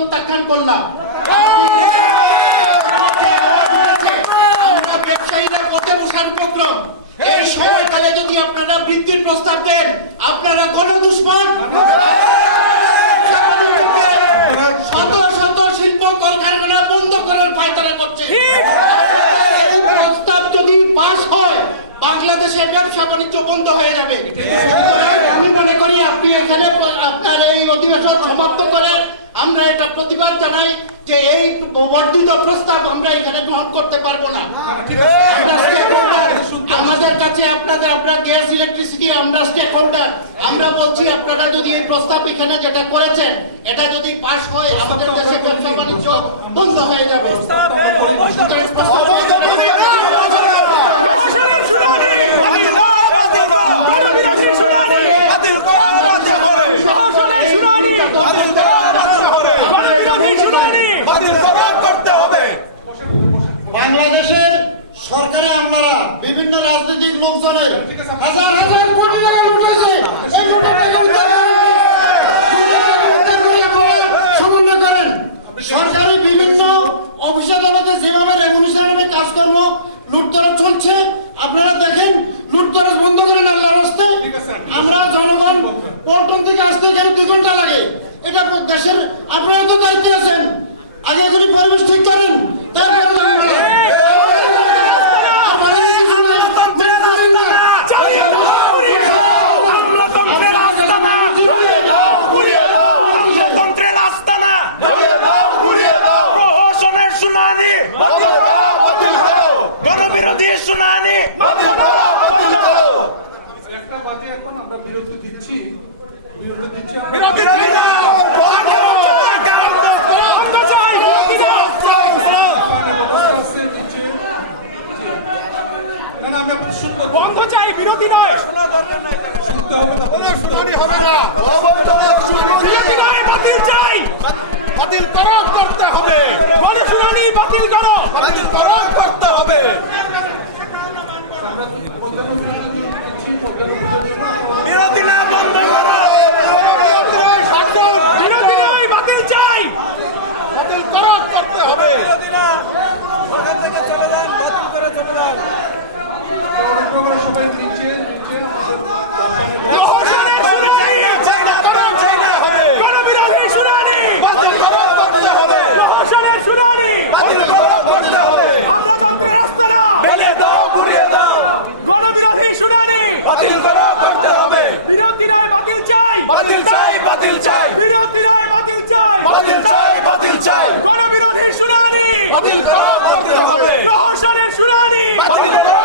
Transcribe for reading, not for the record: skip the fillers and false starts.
প্রত্যাখ্যান করলাম। আমরা ব্যবসায়ীরা পথে বসার উপক্রম। এই সময়কালে যদি আপনারা বৃদ্ধির প্রস্তাব দেন, আপনারা গণদুশমন। শত শত শিল্প কলকারখানা বন্ধ করার ফায়দারা করছে। এই প্রস্তাব যদি পাস হয়, বাংলাদেশে ব্যবসা বাণিজ্য বন্ধ হয়ে যাবে। আমি মনে করি আপনি এখানে আপনার এই অধিবেশন সমাপ্ত করে আমরা এটা প্রতিবাদ জানাই যে এই বর্ধিত প্রস্তাব আমরা এখানে গ্রহণ করতে পারবো না। আমাদের কাছে আমরা গ্যাস ইলেকট্রিসিটি আমরা স্টেক হোল্ডার। আমরা বলছি আপনারা যদি এই প্রস্তাব এখানে যেটা করেছেন এটা যদি পাস হয়, আমাদের দেশে ব্যবসা বাণিজ্য বন্ধ হয়ে যাবে। বাংলাদেশের সরকারে আমলারা বিভিন্ন রাজনৈতিক লোকজনের হাজার হাজার কোটি টাকা লুটেছে। এই লুটের টাকা উদ্ধার সমন্বয় করেন। সরকারি বিভিন্ন অফিস আদালতে যেভাবে রেগুলেশন নামে কাজকর্ম লুটতরাজ চলছে, আপনারা দেখেন লুটতরাজ বন্ধ করেন আল্লাহর রাস্তায়। আমরা জনগণ পল্টন থেকে আসতে এখানে 2 ঘন্টা লাগে। এটা দেশের আপনারা তো দায়িত্বে আছেন, আগে এগুলি পরিবেশ ঠিক করেন, তারপরে বন্ধ চাই, বিরতি নয়। শুনানি হবে না, বিরতি নয়, বাতিল চাই। বাতিল করো, করতে হবে। গণশুনানি বাতিল করো, বাতিল করো, করতে হবে। বিরতি না, বন্ধ করো। বিরতি নয়, বাতিল চাই। বাতিল করো, করতে হবে। বিরতি না, সরকার থেকে চলে যান, বাতিল করে চলে যান। প্রহসনের শুনানি হবে। গণবিরোধী শুনানি বাতিল করো, করতে হবে। প্রহসনের শুনানি বাতিল করো, করতে হবে। বেলে দাও, ঘুরিয়ে দাও। গণবিরোধী শুনানি বাতিল করো, করতে হবে। বিরতি নয়, বাতিল চাই। বাতিল চাই, বাতিল চাই। বিরতি নয়, বাতিল চাই। বাতিল চাই, বাতিল চাই। গণবিরোধী শুনানি বাতিল করো, করতে হবে। প্রহসনের শুনানি বাতিল করো,